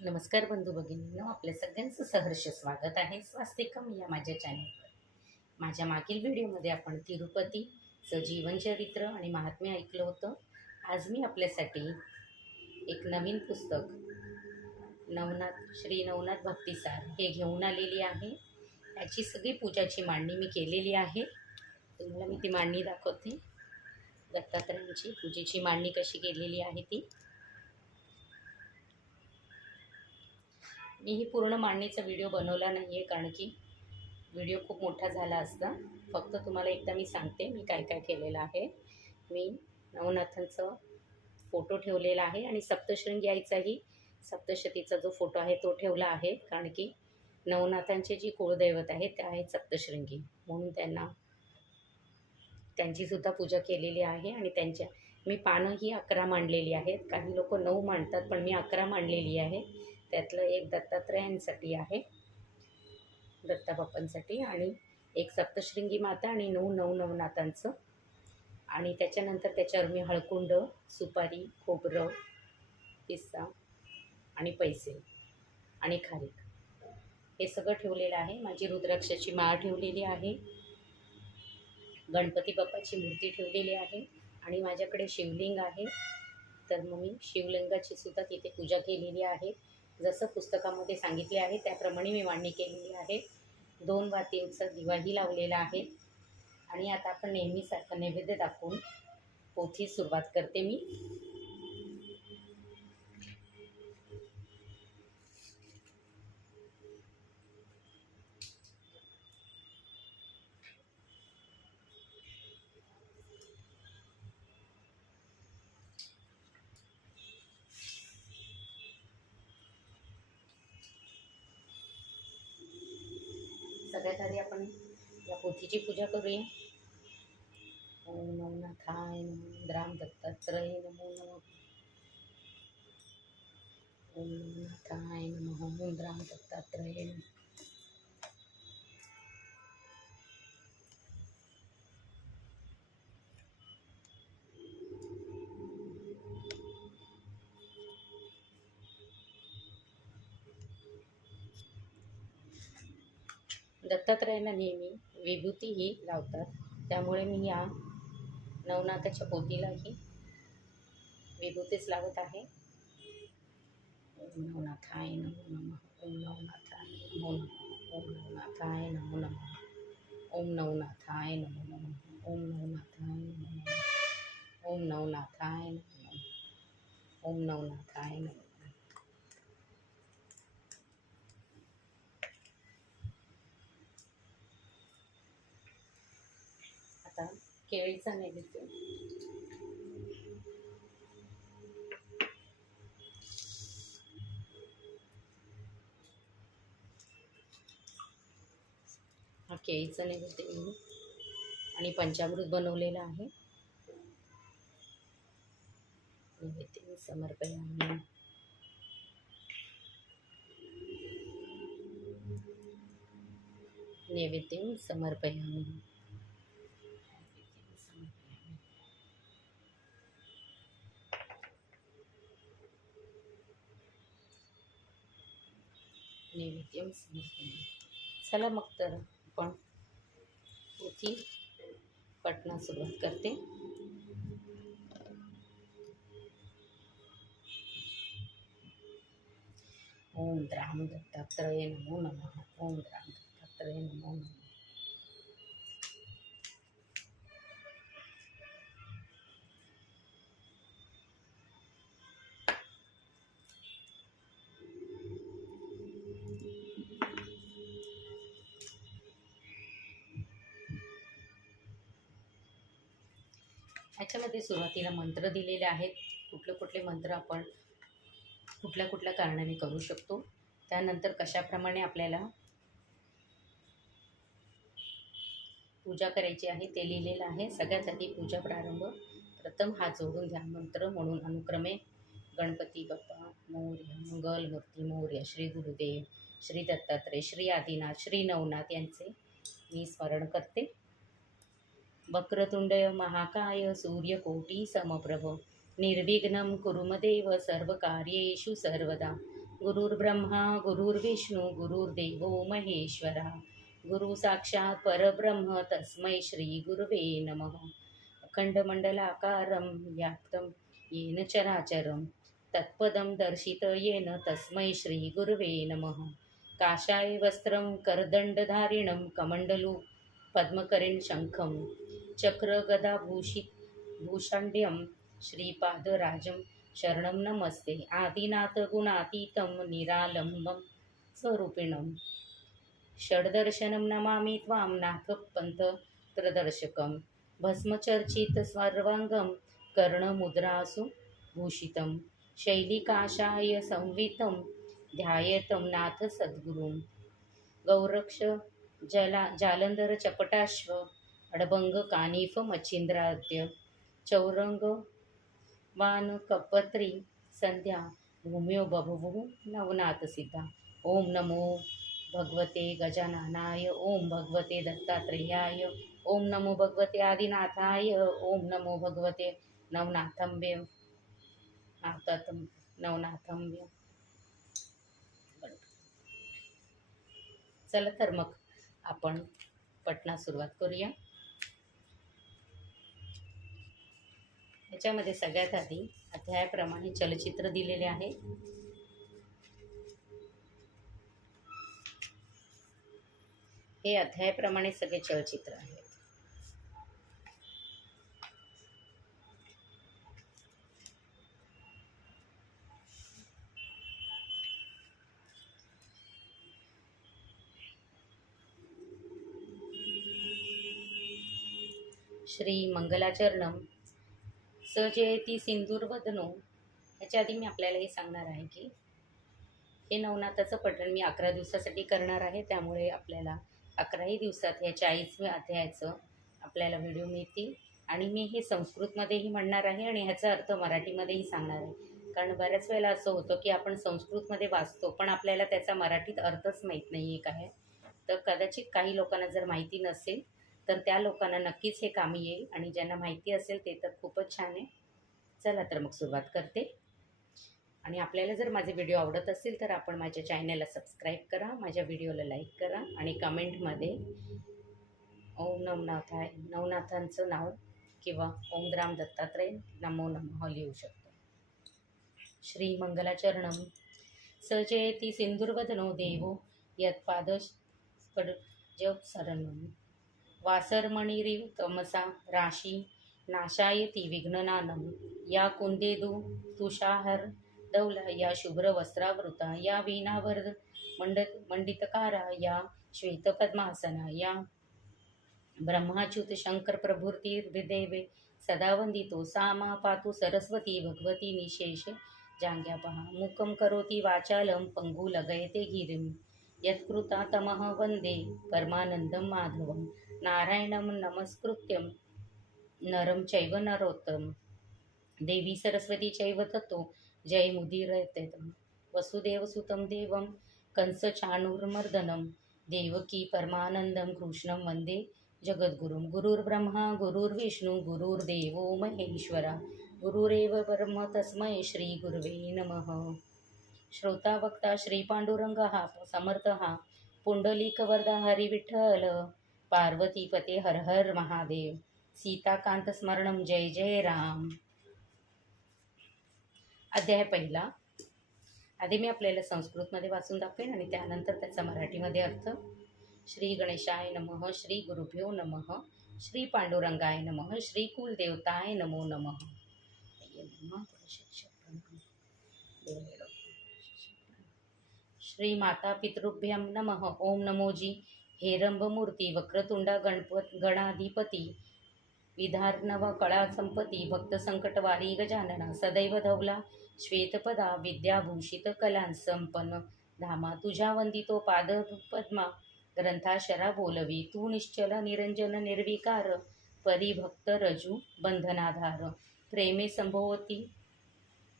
नमस्कार बंधू भगिनींनो, आपल्या सगळ्यांचं सहर्ष स्वागत आहे स्वास्तिकम या माझ्या चॅनलवर. माझ्या मागील व्हिडिओमध्ये आपण तिरुपतीचं जीवनचरित्र आणि महात्म्य ऐकलं होतं. आज मी आपल्यासाठी एक नवीन पुस्तक श्री नवनाथ भक्तिसार हे घेऊन आलेली आहे. याची सगळी पूजाची मांडणी मी केलेली आहे. तुम्हाला मी ती मांडणी दाखवते. दत्तात्रयांची पूजेची मांडणी कशी केलेली आहे ती. मी ही पूर्ण मांडणीचा व्हिडिओ बनवला नाही आहे, कारण की व्हिडिओ खूप मोठा झाला असता. फक्त तुम्हाला एकदा मी सांगते मी काय काय केलेलं आहे. मी नवनाथांचं फोटो ठेवलेला आहे आणि सप्तशृंगी आईचाही सप्तशतीचा जो फोटो आहे तो ठेवला आहे, कारण की नवनाथांचे जी कुळदैवत आहे त्या आहेत सप्तशृंगी, म्हणून त्यांचीसुद्धा पूजा केलेली आहे. आणि मी पानं ही 11 मांडलेली आहेत. काही लोक 9 मांडतात, पण मी 11 मांडलेली आहे. त्यातलं एक दत्तात्रयांसाठी आहे, दत्ताबाप्पांसाठी, आणि एक सप्तशृंगी माता आणि 9 नवनाथांचं. आणि त्याच्यानंतर त्याच्यावर मी हळकुंड, सुपारी, खोबरं, पिस्ता आणि पैसे आणि खारीक हे सगळं ठेवलेलं आहे. माझी रुद्राक्षाची माळ ठेवलेली आहे, गणपती बाप्पाची मूर्ती ठेवलेली आहे आणि माझ्याकडे शिवलिंग आहे. तर मग मी शिवलिंगाची सुद्धा तिथे पूजा केलेली आहे. जसं पुस्तकामध्ये सांगितले आहे त्याप्रमाणे मी मांडणी केलेली आहे. 2 वातींचा दिवाही लावलेला आहे. आणि आता आपण नेहमीसारखं नैवेद्य दाखवून पोथी सुरुवात करते मी. सगळ्यात आधी आपण या पोथीची पूजा करूया. ओम नवनाथाय नमो, राम दत्तात्रय नमो नमः. ओम नवनाथाय नमः, राम दत्तात्रय नमः. दत्तात्रयांना नेहमी विभूती ही लावतात, त्यामुळे मी या नवनाथाच्या पोथीलाही विभूतीच लावत आहे. ओम नवनाथाय नमो नमः. ओम नवनाथाय नमो नमः. ओम नवनाथाय नमो नमः. ओम नवनाथाय नमो नमः. ओम नवनाथाय नमो नमः. ओम नवनाथाय नमो नमः. ओम नवनाथाय नमो. आता केळीचा नैवेद्य. हा केळीचा नैवेद्य मी आणि पंचामृत बनवलेला आहे. नैवेद्य समर्पयामि. नैवेद्यं समर्पयामि. नैवेद्यं समर्पयामि. चला मग तर आपण पोथी पठणास सुरुवात करते. ओम राम दत्तात्रय नमो नमः. ओम राम दत्तात्रय नमो नमः. ह्याच्यामध्ये सुरुवातीला मंत्र दिलेले आहेत. कुठले मंत्र आपण कुठल्या कारणाने करू शकतो, त्यानंतर कशाप्रमाणे आपल्याला पूजा करायची आहे ते लिहिलेलं आहे. सगळ्यात आधी पूजा प्रारंभ. प्रथम हात जोडून ध्यान मंत्र म्हणून अनुक्रमे गणपती बाप्पा मोरया, मंगलमूर्ती मोरया, श्री गुरुदेव, श्री दत्तात्रय, श्री आदिनाथ, श्री नवनाथ यांचे मी स्मरण करते. वक्रतुंड महाकाय सूर्यकोटी समप्रभ निर्विघ्नं कुरु देव सर्वकार्येषु सर्वदा. गुरुर्ब्रह्मा गुरुर्विष्णू गुरुर्देवो महेश्वरा गुरु साक्षात परब्रह्म तस्मै श्री गुरुवे नमः. अखंडमंडलाकारं व्याप्तं येन चराचरं तत्पदं दर्शितयेन तस्मै श्री गुरुवे नमः. काषाय वस्त्रं करदण्डधारिणं कमण्डलु पद्मकरेण शङ्खं चक्रगदाभूषाढ्यं श्रीपादराजं शरणं नमस्ते. आदिनाथ गुणातीतं निरालंबं स्वरूपिणं षड्दर्शनं नमामि त्वां नाथ पंथत्रदर्शकं. भस्मचर्चित सर्वांगं कर्णमुद्रासु भूषितं शैलिकाशाय संवितं ध्यायेतं नाथ सद्गुरुं. गौरक्ष जालंधर चपटाश्व अडभंग कानिफ मच्छिंद्राद्य चौरंग वान कपत्री संध्या भूम्यो बभुवु नवनाथ सीता. ओम नमो भगवते गजाननाय. ओम भगवते दत्तात्रेयाय. ओम नमो भगवते आदिनाथाय. ओम नमो भगवते नवनाथांबे नवनाथांबे. चला तर मग आपण पठणात सुरुवात करूया. याच्यामध्ये सगळ्यात आधी अध्यायाप्रमाणे चलचित्र दिलेले आहे. हे अध्यायाप्रमाणे सगळे चलचित्र आहेत. श्री मंगलाचरणम स जयती सिंदूरवदनो. याच्या आधी मी आपल्याला हे सांगणार आहे की हे नवनाथाचं पठण मी 11 दिवसासाठी करणार आहे. त्यामुळे आपल्याला 11ही दिवसात या 40व्या अध्यायाचं आपल्याला व्हिडिओ मिळतील. आणि मी हे संस्कृतमध्येही म्हणणार आहे आणि ह्याचा अर्थ मराठीमध्येही सांगणार आहे. कारण बऱ्याच वेळेला असं होतं की आपण संस्कृतमध्ये वाचतो पण आपल्याला त्याचा मराठीत अर्थच माहीत नाही आहे काय. तर कदाचित काही लोकांना जर माहिती नसेल तर त्या लोकांना नक्कीच हे कामी येईल आणि ज्यांना माहिती असेल ते तर खूपच छान आहे. चला तर मग सुरुवात करते. आणि आपल्याला जर माझे व्हिडिओ आवडत असेल तर आपण माझ्या चॅनलला सबस्क्राईब करा, माझ्या व्हिडिओला लाईक करा आणि कमेंटमध्ये ओम नवनाथाय नवनाथांचं नाव किंवा ओम राम दत्तात्रय नमो नमः लिहू शकतो. श्री मंगलाचरणम स जयती सिंदूरवदनो देवो यत्पादस्पद शरणम. वासरमणिरिव तमसा राशी नाशायती विघ्ननानं. या कुंदेदु तुषाहर दौला या शुभ्र वस्त्रावृता या वीणावर मंडितकारा या श्वेतपद्मासना या ब्रह्माच्युत शंकर प्रभृतिर्देवे सदा वंदितो. सा मा पातु सरस्वती भगवती निशेष जांग्यापहा. मुकं करोति वाचालं पंगु लगयते गिरिं. यत्कृता तमः वन्दे परमानन्दं माधवं. नारायणं नमस्कृत्यं नरं चैव नरोत्तमं. देवी सरस्वती चैव ततो जयमुदीरयेत्. वसुदेवसुतं देवं कंसचाणूरमर्दनं. देवकी परमानन्दं कृष्णं वन्दे जगद्गुरुं. गुरुर्ब्रह्मा गुरुर्विष्णू गुरुर्देवो महेश्वरा गुरुरेव परम तस्मै श्री गुरुवे नमः. श्रोता वक्ता श्री पांडुरंगः समर्थः पुंडलिकवरदा हरिविठ्ठल. पार्वतीपते हर हर महादेव. सीताकांत स्मरणं जय जय राम. अध्याय पहिला. आधी मी आपल्याला संस्कृतमध्ये वाचून दाखवेन आणि त्यानंतर त्याचा मराठीमध्ये अर्थ. श्री गणेशाय नमः. श्री गुरुभ्यो नमः. श्री पांडुरंगाय नमः. श्री कुलदेवताय नमो नमः. श्री माता पितृभ्यं नमः. ओम नमोजी हेरंबमूर्ती वक्रतुंडा गणाधिपती विधार्णव कळा संपती भक्त संकटवारी गजानना. सदैव धवला श्वेतपदा विद्याभूषित कलां संपन्न धामा. तुझ्या वंदितो पादपद्मा ग्रंथाशरा बोलवी. तू निश्चल निरंजन निर्विकार परिभक्त रजू बंधनाधार. प्रेमे संभवती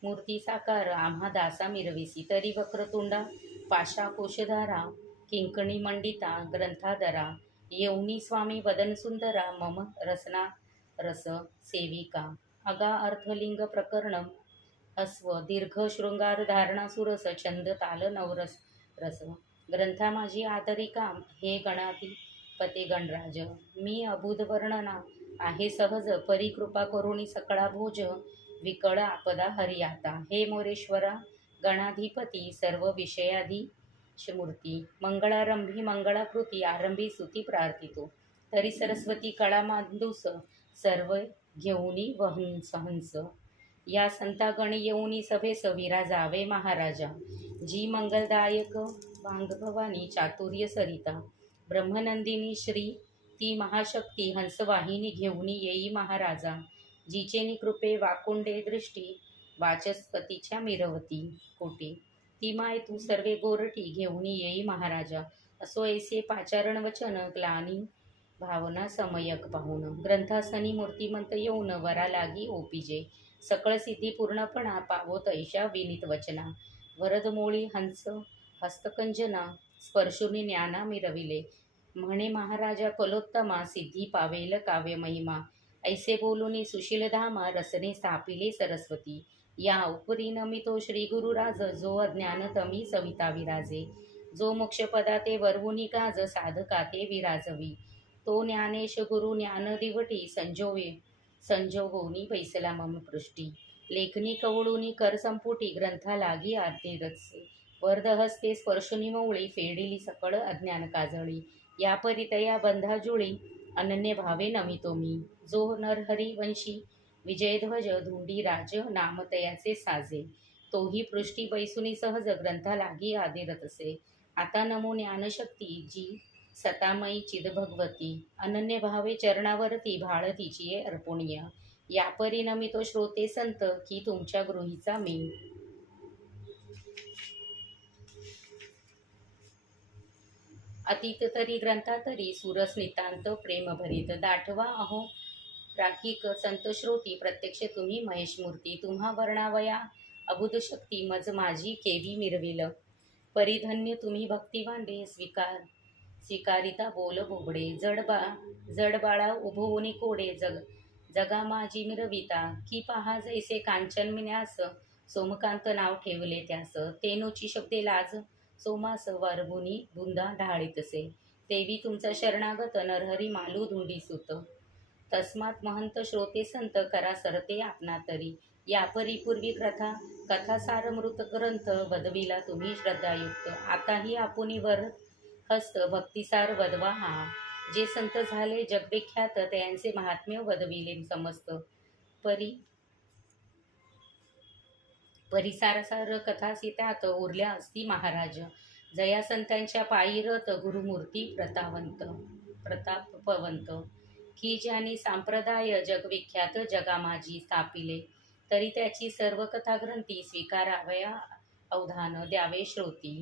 मूर्ती साकार आम्हा दासा मिरविसी. तरी वक्रतुंडा पाशा कोशधारा किंकणी मंडिता ग्रंथादरा. येऊनी स्वामी वदन सुंदरा मम रसना रस सेविका. अगा अर्थलिंग प्रकरणं अस्व दीर्घ शृंगार धारणा सुरस छंद ताल नवरस रस ग्रंथा माझी आदरिका हे गणाधिपते गणराज मी अबुध वर्णना आहे सहज परिकृपा करुणी सकळा भोज विकळ आपदा हरियाता हे मोरेश्वरा गणाधिपती सर्व विषयाधीश मूर्ती मंगळारंभी मंगळाकृती आरंभी स्तुती प्रार्थितो तरी सरस्वती कळा मांडूस सर्व घेऊनी वहंस हंस या संतागणी येऊनी सभेस विराजावे महाराजा जी मंगलदायक वांगभवानी चातुर्य सरिता ब्रह्मनंदिनी श्री ती महाशक्ती हंसवाहिनी घेऊनी येई महाराजा जिचेनी कृपे वाकुंडे दृष्टी वाचस्पतीच्या मिरवती कोटी ती माय तू सर्वे गोरटी घेऊनी येई महाराजा असो ऐसे पाचारण वचन ग्लानी भावना समयक पाहून ग्रंथासनी मूर्तिमंत येऊन वरा लागी ओपिजे सकळ सिद्धी पूर्णपणा पावोत ऐशा विनीत वचना वरदमोळी हंस हस्तकंजना स्पर्शुनी ज्ञाना मिरविले म्हणे महाराजा कलोत्तमा सिद्धी पावेल काव्य महिमा ऐसे बोलुनी सुशीलधामा रसने स्थापिले सरस्वती या उपरी नमितो श्री गुरुराज जो अज्ञान तमी सविता विराजे जो मोक्षपदा ते वरवुनी गाज साधका ते विराजवी तो ज्ञानेश गुरु ज्ञान दिवटी संजोगोनी बैसला मम पृष्टी लेखनी कवळुनी कर संपुटी ग्रंथा लागी आरती रचसे वर्धहस्ते स्पर्शुनी मौळी फेडिली सकळ अज्ञान काजळी या परितया बंधा जुळी अनन्य भावे नमितो मी जो नरहरी वंशी विजयध्वज धुंडी राज नामतयाचे साजे तोही पृष्टी बैसुनी सहज ग्रंथा लागी आदिरत असे आता नमो ज्ञानशक्ती जी सतामयी चिदभगवती अनन्य भावे चरणावरती भाळतीची अर्पणीय या परिणमितो श्रोते संत की तुमच्या गृहीचा मी अतीत तरी ग्रंथातरी सुरस नितांत प्रेम भरीत दाठवा अहो राखीक संत श्रोती प्रत्यक्ष तुम्ही महेशमूर्ती तुम्हा वर्णावया अबुध शक्ती मज माझी केवी मिरविल परिधन्य तुम्ही भक्तिवांडे स्वीकारिता बोल बोबडे जडबाळा उभवुनी कोडे जगा माझी मिरविता की पहा जैसे कांचन मिन्यास सोमकांत नाव ठेवले त्यास तेनोची शब्दे लाज सोमास वारभुनी बुंदा ढाळीतसे तेवी तुमचा शरणागत नरहरी मालू धुंडी सुत तस्मात महंत श्रोते संत करा सरते आपणा तरी या परिपूर्वी कथासार मृत ग्रंथ वदविला तुम्ही श्रद्धायुक्त आताही आपुनी वर हस्त भक्तिसार वदवा हा जे संत झाले जगविख्यात त्यांचे महात्म्य वदविले समस्त परिसारसार कथा सीतात उरल्या असती महाराज जया संतांच्या पायीरत गुरुमूर्ती प्रतापवंत की ज्यांनी संप्रदाय जगविख्यात जगामाजी स्थापिले तरी त्याची सर्व कथा ग्रंथी स्वीकारावया अवधान द्यावे श्रोती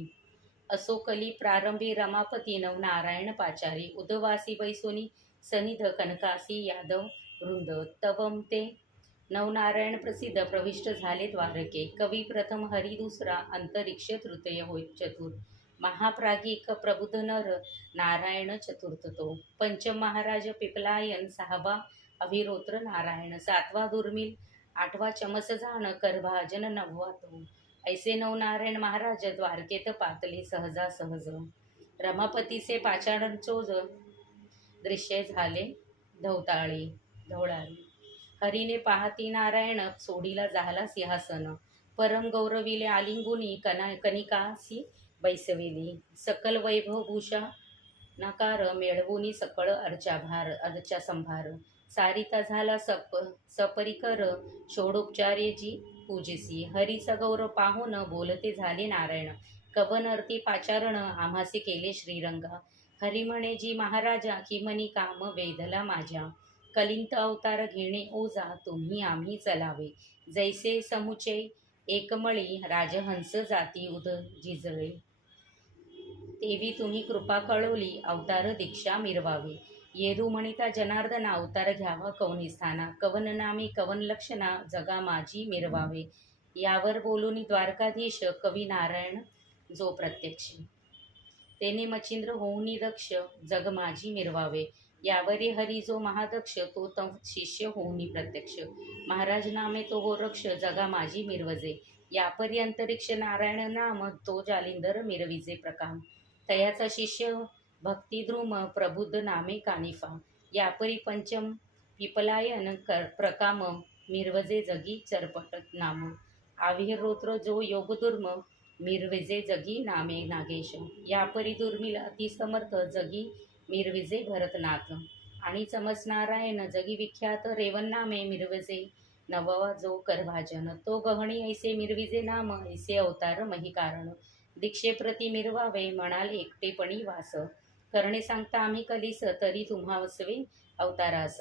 असो कली प्रारंभी रमापती नवनारायण पाचारी उदवासी बैसोनी सनिध कनकासी यादव वृंद तवम ते नवनारायण प्रसिद्ध प्रविष्ट झाले द्वारके कवी प्रथम हरी दुसरा अंतरिक्ष तृतीय होय चतुर महाप्रागिक प्रबुद्ध नर नारायण चतुर्थ तो पंचम महाराज पिपलायन सहावा अभिरोत्र नारायण सातवा दुर्मिळ आठवा चमस जाण करभाजन नववा तो ऐसे नवनारायण महाराज द्वारकेत पातले सहजा सहज रमापतीचे पाचारण चोज दृश्य झाले धवळाळी हरीने पाहती नारायण सोडीला झाला सिंहासन परम गौरविले आलिंगुनी कनिकासी बैसविली सकल वैभव भूषा नकार मेळवुनी सकळ अर्चा संभार सारिता झाला सपरिकर षोडोपचार्यजी पूजिसी हरीचा गौरव पाहून बोलते झाले नारायण कवन अर्ती पाचारण आम्हासे केले श्रीरंगा हरी म्हणे जी महाराजा की मनी काम वेधला माझ्या कलिंत अवतार घेणे ओजा तुम्ही आम्ही चलावे जैसे समुचे एकमळी राजहंस जाती उद जिजळे तेवी तुम्ही कृपा कळवली अवतार दीक्षा मिरवावे येरू म्हणिता जनार्दना अवतार घ्यावा कवनी स्थाना कवन नामी कवन लक्षणा जगा माझी मिरवावे यावर बोलूनी द्वारकाधीश कवी नारायण जो प्रत्यक्ष तेने मच्छिंद्र होऊनी दक्ष जग माझी मिरवावे यावरी हरी जो महादक्ष तो तव शिष्य होऊनी प्रत्यक्ष. महाराज नामे तो गोरक्ष जगा माझी मिरवजे. यापरी अंतरिक्ष नारायण नाम तो जालिंदर मिरविजे प्रकाम. तयाचा शिष्य भक्तिद्रुम प्रबुद्ध नामे कानिफा. यापरी पंचम पिपलायन प्रकाम मिरवजे जगी चरपट नाम. आविर्होत्र जो योगदुर्म मिरविजे जगी नामे नागेश. यापरी दुर्मिळ अतिसमर्थ जगी मिरविजे भरतनाथ. आणि चमस नारायण जगी विख्यात रेवन नामे मिरविजे नववा जो करभाजन. तो गहणी ऐसे मिरविजे नाम ऐसे अवतार मही कारण. दीक्षेप्रती मिरवावे म्हणाल एकटेपणी वास. करणे सांगता आम्ही कलीस तरी तुम्हा वसवे अवतारास.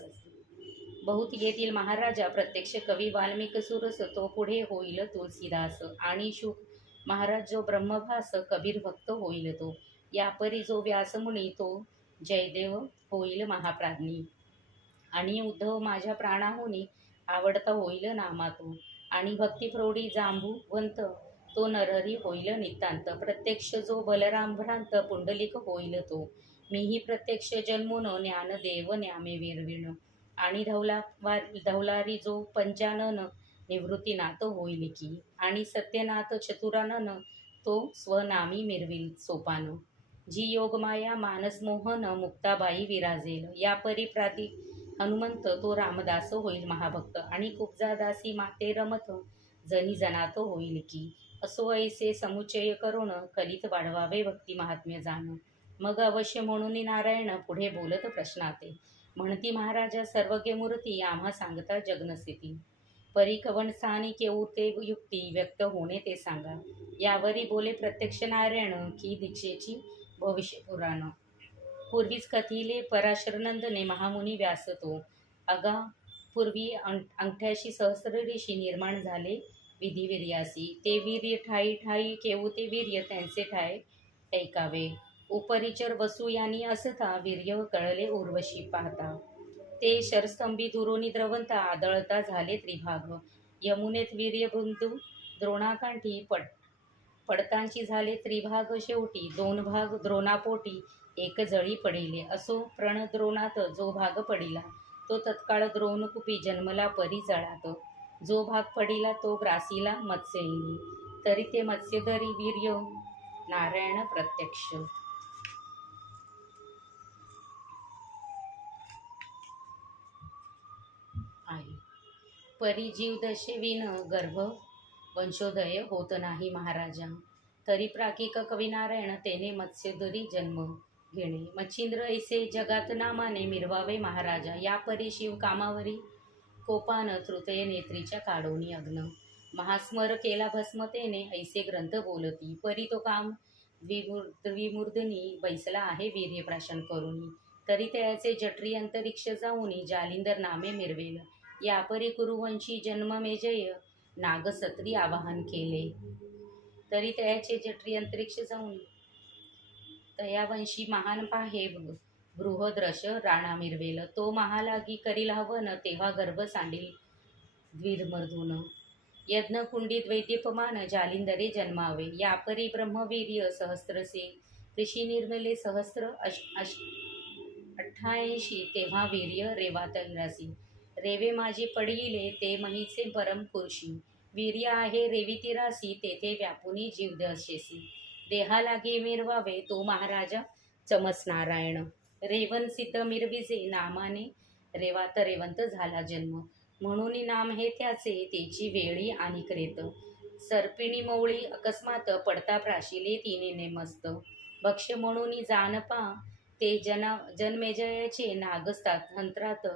बहुत येथील महाराजा प्रत्यक्ष कवी वाल्मिक सुरस तो पुढे होईल तुलसीदास. आणि शुक महाराज जो ब्रह्मभास कबीर भक्त होईल तो. यापरी जो व्यासमुनी तो जयदेव होईल महाप्राज्ञी. आणि उद्धव माझ्या प्राणाहुनी आवडता होईल नामा तो. आणि भक्तिप्रौढी जांबुवंत तो नरहरी होईल नितांत. प्रत्यक्ष जो बलराम भ्रांत पुंडलिक होईल तो. मीही प्रत्यक्ष जन्मून ज्ञानदेव न्यामे विरविण. आणि धवलारी जो पंचानन निवृत्तीनाथ होईल की. आणि सत्यनाथ चतुरानन तो स्वनामी मिरविल सोपान. जी योगमाया मानसमोहन मुक्ताबाई विराजेल. यापरी प्रादी हनुमंत तो रामदास होईल महाभक्त. आणि कुब्जादासी माते रमत जनी जनात होईल की. असो ऐसे समुच्चय करुण कलित वाढवावे भक्ती महात्म्य जाण. मग अवश्य म्हणून नारायण पुढे बोलत प्रश्नाते. म्हणती महाराजा सर्वज्ञ मूर्ती आम्हा सांगता जगनस्थिती. परी कवन स्थानी केऊ ते युक्ती व्यक्त होणे ते सांगा. यावरी बोले प्रत्यक्ष नारायण की दीक्षेची भविष्य पुराण. पूर्वीच कथिले पराशरनंदने महामुनी व्यास तो. अगा पूर्वी अंगठ्याशी सहस्र ऋषी निर्माण झाले विधिवीर्यासी. ते वीर्य ठाई ठाई केऊ ते वीर्य त्यांचे ठाय ऐकावे. उपरिचर वसू यांनी असता वीर्य कळले उर्वशी पाहता. ते शरस्तंभी दुरोनी द्रवंता आदळता झाले त्रिभाग. यमुनेत वीर्यबृंदू द्रोणाकांठी पडतांची झाले त्रिभाग शेवटी. दोन भाग द्रोणापोटी एक जळी पडिले. असो प्रणद्रोणात जो भाग पडिला तो तत्काळ द्रोणकुपी जन्मला परी जळात. जो भाग पडिला तो ग्रासीला मत्स्यईनी. तरी ते मत्स्यधरी वीर्य नारायण प्रत्यक्ष. आहे परी जीव दशेविन गर्भ वंशोदय होत नाही महाराजा. तरी प्राकिक कविनारायण तेने मत्स्यधरी जन्म घेणे. मच्छिंद्र ऐसे जगात नामाने मिरवावे महाराजा. या परी शिव कामावरी कोपान तृतय नेत्रीच्या काढोनी अग्न. महास्मर केला भस्मतेने ऐसे ग्रंथ बोलती. परी तो काम द्विमूर्धनी बैसला आहे वीर्य प्राशन करुनी. तरी त्याचे जठरी अंतरिक्ष जाऊनी जालिंदर नामे मिरवेल. यापरी कुरुवंशी जन्ममेजय नागसत्री आवाहन केले. तरी त्याचे जठरी अंतरिक्ष जाऊन तयावंशी महान पाहे बृहद्रश राणा मिरवेल. तो महालागी करील हवन तेव्हा गर्भ सांडील द्विमर्धून. यज्ञकुंडीत वैद्यपमान जालिंदरे जन्मावे. यापरी ब्रह्मवीर्य सहस्रसे ऋषी निर्मले सहस्र 88 तेव्हा वीर्य रेवातरासी. रेवे माझी पडिले ते महीचे परम पुरुषी. वीर्य आहे रेवितिरासी तेथे व्यापुनी जीव दशेसी. देहालागे मिरवावे तो महाराजा चमस नारायण. रेवन सिद्ध मिरविजे नामाने रेवात रेवंत झाला जन्म. म्हणून नाम हे त्याचे तेची वेळी आणि क्रेत. सर्पिणी मौळी अकस्मात पडता प्राशिले तिने नेमस्त. भक्ष्य म्हणून जानपा ते जन्मेजयाचे नागस्तात हंत्रात.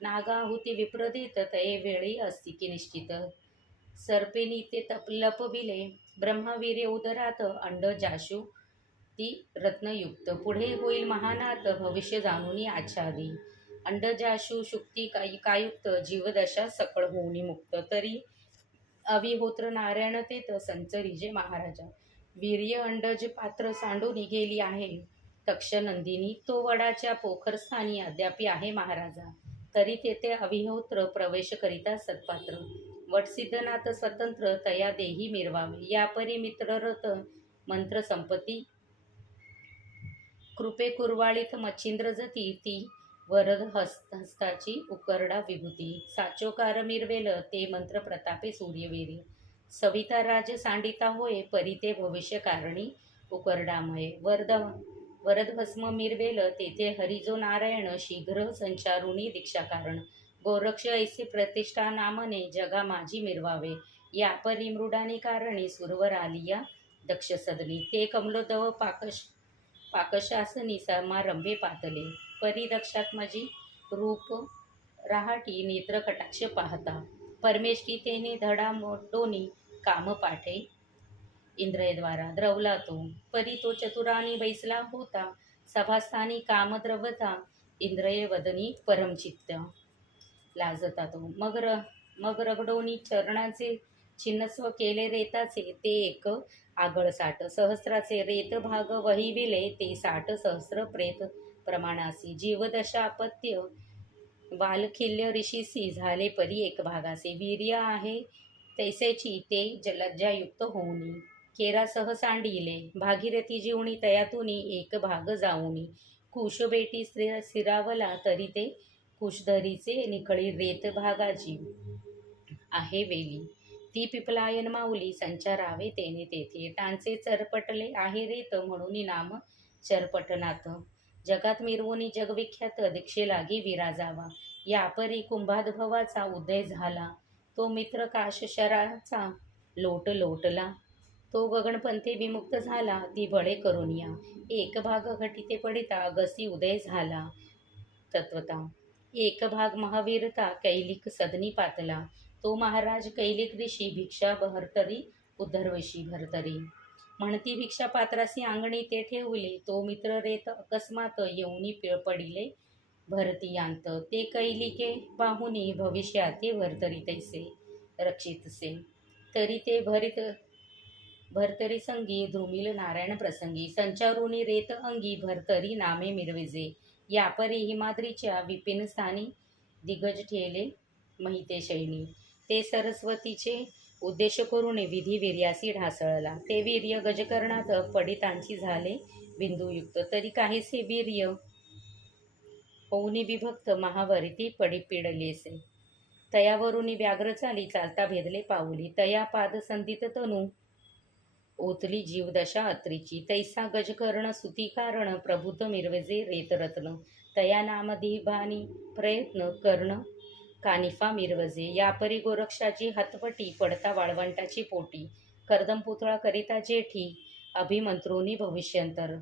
नागाहुती विप्रदित तये वेळी असती की निश्चित. सर्पिणी ते लपविले ब्रह्मवीर्य उदरात अंड जाशू ती रत्नयुक्त. पुढे होईल महानाथ भविष्य जाणूनी आच्छादी. अंडजाशू शुक्ती कायुक्त जीवदशा सकळ होऊनी मुक्त. तरी अविहोत्र नारायण तेत संचरिजे महाराजा. वीर्य अंडज पात्र सांडून गेली आहे तक्षनंदिनी. तो वडाच्या पोखरस्थानी अद्यापी आहे महाराजा. तरी तेथे अविहोत्र प्रवेश करिता सत्पात्र. वटसिद्धनाथ स्वतंत्र तया देही मिरवावे. यापरी मित्ररथ मंत्र संपत्ती कृपे कुरवाळीत मच्छिंद्र जती ती वरद हस्ताची उकरडा विभूती, साचोकार मिरवेल ते मंत्र प्रतापे सूर्यवीरी, सविता राज सांडिता होय परी ते भविष्य कारणी उकरडामय, वरद भस्म मिरवेल तेथे हरिजो नारायण, शीघ्र संचारुणी दीक्षा कारण, गोरक्ष ऐसे प्रतिष्ठा नामने जगा माझी मिरवावे, या परी मृडानी कारणी सुरवर आलिया दक्ष सदनी, ते कमलोदव पाकशासनी समारंभे पातले, परी दक्षात माझी रूप राहाटी नेत्र कटाक्ष पाहता, परमेष्ठी तेने धडा मोडोनी काम पाठे, इंद्रयद्वारा द्रवला तो, परी तो चतुरानी बैसला होता, सभास्थानी काम द्रवता, इंद्रय वदनी परमचित्त लाजता तो, मग रगडोनी चरणाचे छिन्नस्व केले रेताचे, ते एक आगळ साठ सहस्राचे रेत भाग वहिविले, ते 60 सहस्र प्रेत प्रमाणासी, जीवदशा अपत्य वालखिल्य ऋषीसी, झाले परी एक भागासे, वीर्य आहे तैसेची ते लज्जायुक्त होऊनी, केरासह सांडिले, भागीरथी जीवणी तयातुनी एक भाग जाऊनी, कुश बेटी सिरावला तरी ते कुशधरीचे निखळी रेत भागाची आहे वेली, ती पिपलायन माऊली संचारावे तेने तेथे, टांचे चरपटले आहे रेत म्हणून नाम चरपटनाथ, जगात मिरवुनी जगविख्यात दीक्षे लागी विराजावा, या परी कुंभाद्भवाचा उदय झाला, तो मित्र काशशराचा लोट लोटला, तो गगनपंथे विमुक्त झाला, ती बळे करुनिया, एक भाग घटिते पडिता अगसी उदय झाला, तत्वता एक भाग महावीरता कैलिक सदनी पातला, तो महाराज कैलिक ऋषी भिक्षा भरतरी उद्धर्वशी भरतरी, म्हणती भिक्षा पात्रासी अंगणी ते ठेवले, तो मित्र रेत अकस्मात येऊनी पडिले भरतीयांत, ते कैलिके पाहुनी भविष्याते भरतरी तैसे रक्षितसे, तरी ते भरतरी संगी धृमिल नारायण प्रसंगी, संचारुनी रेत अंगी भरतरी नामे मिरविजे, या परी हिमाद्रीच्या विपिन स्थानी दिग्गज ठेले महिते शैनी, ते सरस्वतीचे उद्देश करून विधी वीर्यासी ढासळला, ते वीर्य गजकर्णात पडितांची झाले बिंदुयुक्त, तरी काहीसे वीर्य होऊनी विभक्त महावरिती पिडलेसे, तयावरुनी व्याघ्र चाली चालता भेदले पाऊली, तया पाद संधित तनू ओतली जीवदशा अत्रीची, तैसा गजकर्ण सुती कारण प्रभूत मिरवजे रेतरत्न, तया नामधिबानी प्रयत्न कर्ण कानिफा मिरवजे, या परी गोरक्षाची हातपटी पडता वाळवंटाची पोटी, कर्दम पुतळा करिता जेठी अभिमंत्रोनी भविष्यंतर,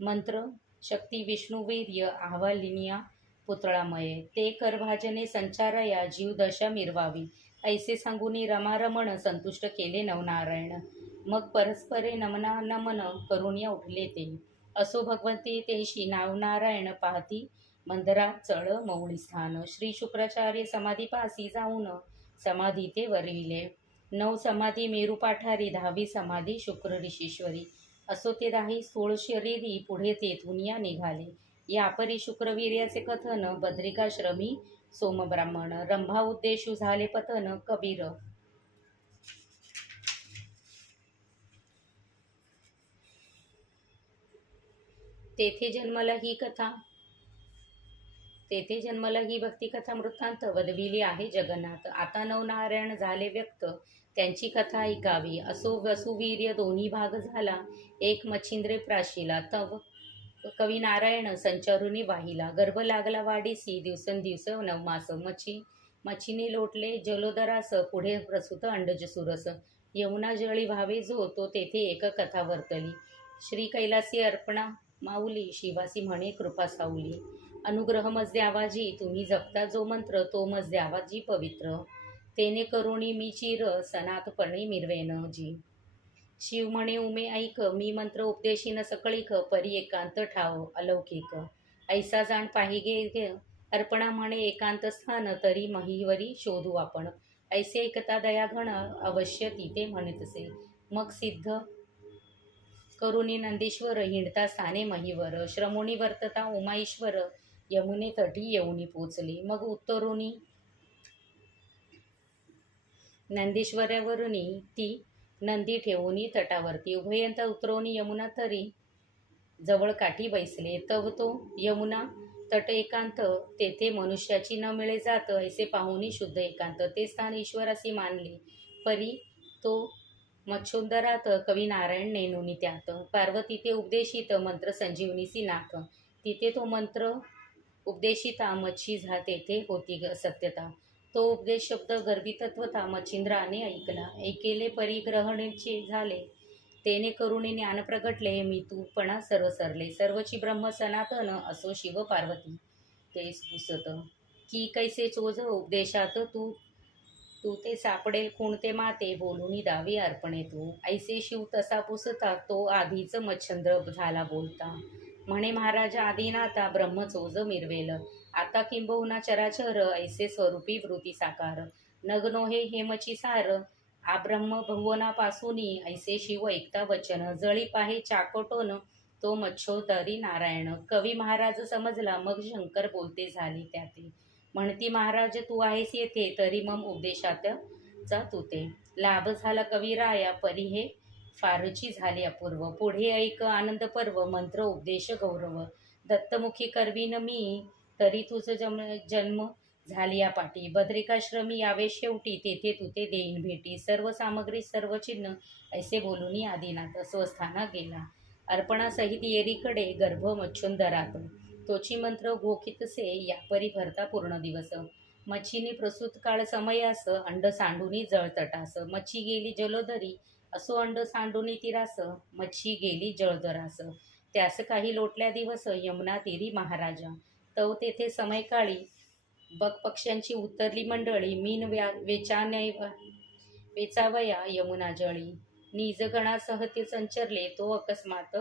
मंत्र शक्ती विष्णुवीर्य आह्वालिनिया पुतळामये, ते करभाजने संचारया जीवदशा मिरवावी, ऐसे सांगुनी रमारमण संतुष्ट केले नवनारायण, मग परस्परे नमन करुनिया उठले ते, असो भगवंती तेशी नावनारायण पाहती मंदरा चळ मौळी स्थान, श्री शुक्राचार्य समाधीपासी जाऊन समाधी ते वरविले, 9 समाधी मेरू पाठारी, 10वी समाधी शुक्र ऋषीश्वरी, असो ते 10 16 शरीरी पुढे तेथून या निघाले, या परी शुक्रवीर्याचे कथन बद्रिकाश्रमी सोमब्राह्मण, रंभा उद्देशू झाले पतन कबीर, तेथे जन्मला ही भक्तिकथा वृत्तांत वदविली आहे जगन्नाथ, आता नवनारायण झाले व्यक्त त्यांची कथा ऐकावी, असो वसुवीर्य दोन्ही भाग झाला, एक मच्छिंद्रे प्राशिला, तव कवी नारायण संचारुनी वाहिला, गर्भ लागला वाढीसी दिवसेंदिवस 9 मास, मच्छीने लोटले जलोदरास, पुढे प्रसूत अंडज सुरस, यमुना जळी व्हावे जो, तो तेथे एक कथा वर्तली, श्री कैलासी अर्पणा माऊली, शिवासी म्हणे कृपा साऊली, अनुग्रह मज द्यावाजी, तुम्ही जपता जो मंत्र, तो मज द्यावाजी पवित्र, तेने करुणी मी चिर सनातपणे मिरवेन जी, शिव म्हणे उमे ऐक, मी मंत्र उपदेशीन सकळीक, परी एकांत ठाव अलौकिक, ऐसा जाण पाहिगे अर्पणा म्हणे एकांत स्थान, तरी महिवरी शोधू आपण, ऐसे ऐकता दयाघण अवश्य तिथे म्हणतसे, मग सिद्ध करुणी नंदीश्वर हिंडता स्थाने महिवर, श्रमोनी वर्तता उमाईश्वर यमुने तटी येऊनी पोचली, मग उत्तरोनी नंदीश्वरावरुनी ती नंदी ठेवूनी तटावरती, उभयंत उतरवून यमुना तरी जवळ काठी बैसले, तव तो यमुना तट एकांत तेथे मनुष्याची न मिळे जात, ऐसे पाहुनी शुद्ध एकांत ते स्थान ईश्वर असे मानले. परी तो मच्छोदरात कवी नारायण नेनुनी त्यात, पार्वती ते उपदेशित मंत्र संजीवनीसी नाथ, तिथे तो मंत्र उपदेशिता मच्छी तेथे होती सत्यता. तो उपदेश शब्द गर्भितत्वता मच्छिंद्राने ऐकला. ऐकेले परिग्रहणेचे झाले, तेने करुणी ज्ञान प्रगटले. मी तूपणा सर्व सरले, सर्वची ब्रह्म सनातन असो शिव पार्वती तेच पुसत. की कैसे चोज उपदेशात तू तू ते सापडेल कोणते माते, बोलूनी दावी अर्पणे तू. ऐसे शिव तसा पुसता, तो आधीच मच्छंद्र झाला बोलता. म्हणे महाराजा आदिनाथा ब्रह्मचोज मिरवेल, आता किंबहुना चराचर ऐसे स्वरूपी वृत्ती साकार. नग्नो हे हेमची सार, आ ब्रह्म भुवनापासूनी ऐसे शिव ऐकता वचन. जळी पाहे चाकोटोन तो मच्छोदरी नारायण, कवी महाराज समजला मग शंकर बोलते झाली त्याते. म्हणती महाराज तू आहेस येथे, तरी मम उपदेशात जा तू ते. लाभ झाला कविराया, परी हे फारची झाले अपूर्व. पुढे ऐक आनंद पर्व, मंत्र उपदेश गौरव. दत्तमुखी करवीन मी, तरी तुझ जन्म झाली या पाठी. बद्रिकाश्रमी यावे शेवटी, तेथे तू ते देईन भेटी. सर्व सामग्री सर्व चिन्ह ऐसे बोलूनी आदिनाथ स्वस्थाना गेला. अर्पणासहित येरीकडे गर्भ मच्छुंदरात, तोची मंत्र घोकितसे या परी भरता पूर्ण दिवस. मच्छीने प्रसूत काळ समयास, अंड सांडूनी जळतटास. मच्छी गेली जलोदरी, असो अंड सांडूनी तिरास. मच्छी गेली जळदरास, त्यास काही लोटल्या दिवस. यमुना तीरी महाराजा, तव तेथे समयकाळी बक पक्ष्यांची उतरली मंडळी. मीन वेचावया यमुना जळी, निजगणासह ते संचरले. तो अकस्मात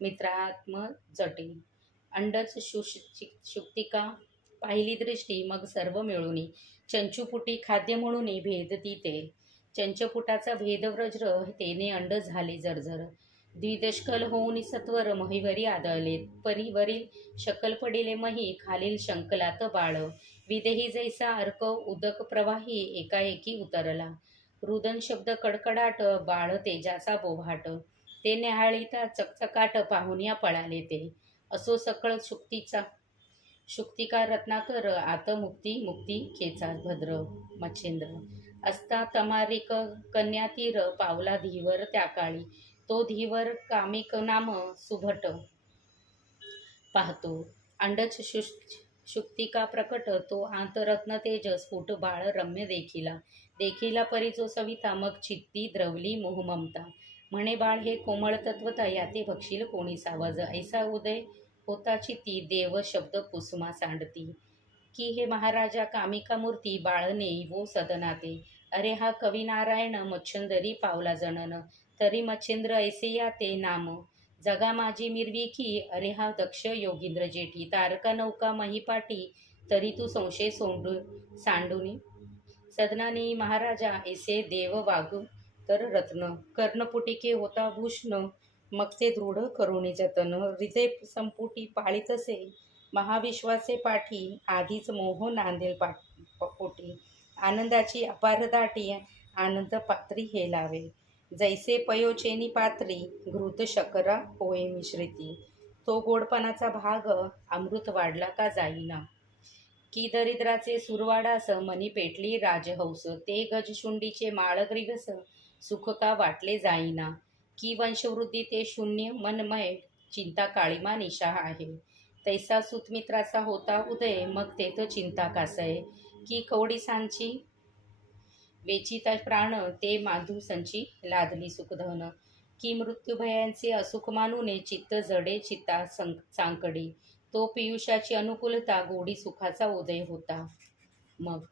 मित्रात्म जटे, अंडच शुक्तिका पाहिली दृष्टी. मग सर्व मिळूनी चंचुपुटी खाद्य म्हणून भेदती ते. चंचपुटाचा भेद व्रज्र, तेने अंड झाले जर्जर. द्विदशकल होऊन सत्वर महिवरी आदळले. परीवरील शकल पडिले मही, खालील शंकलात बाळ. विदेही जैसा अर्क उदक प्रवाही, एकाएकी उतरला. रुदन शब्द कडकडाट, बाळ तेजाचा बोभाट. ते न्याहाळीता चकचकाट, पाहुनिया पळाले ते. असो सकळ शुक्तिका रत्नाकर, आत मुक्ती मुक्ती खेचा भद्र मच्छिंद्र. असता तमारिक कन्या तीर, पावला धीवर त्या काळी. तो धीवर कामिक नाम सुभट पाहतो. अंडच शुक्तिका प्रकट, तो आंतरत्न तेज स्फुट. बाळ रम्य देखिला, देखिला परी जो सविता. मग चित्ती द्रवली मोहममता, म्हणे बाळ हे कोमळ तत्वता. याते भक्षील कोणी सावज, ऐसा उदय होता चित्ती. देव शब्द कुसुमा सांडती, की हे महाराजा कामिका मूर्ती. बाळ नेईवो सदनाते, अरे हा कवी नारायण. मच्छुंदरी पावला जनन, तरी मच्छिंद्र ऐसे याते नाम. जगा माझी मिरवी की, अरे हा दक्ष योगींद्र जेठी. तारका नौका महिपाटी, तरी तू संशय सांडूनी सदनानी. महाराजा ऐसे देव वागू तर रत्न, कर्णपुटिके होता भूषण. मग ते दृढ करुणी जतन, हृदय संपुटी पाळीतसे. महाविश्वाचे पाठी, आधीच मोह नांदेल पोटी. आनंदाची अपार दाटी, आनंद पात्री हे लावे. जैसे पयोचेनी पात्री, घृत शकरा होय मिश्रिती. तो गोडपणाचा भाग, अमृत वाढला का जाईना. की दरिद्राचे सुरवाडास, मनी पेटली राजहंस. ते गजशुंडीचे माळग्रीवस, सुख का वाटले जाईना. की वंशवृद्धी ते शून्य मनमय, चिंता काळीमा निशा आहे. तैसा सुतमित्राचा होता उदय, मग तेथ चिंता कासय. की कवडीसांची वेचिता प्राण, ते माधुसंची लादली सुखधन. की मृत्यूभयांचे असुख मानूने, चित्त जडे चित्ता चांकडी. तो पियुषाची अनुकूलता, गोडी सुखाचा उदय होता. मग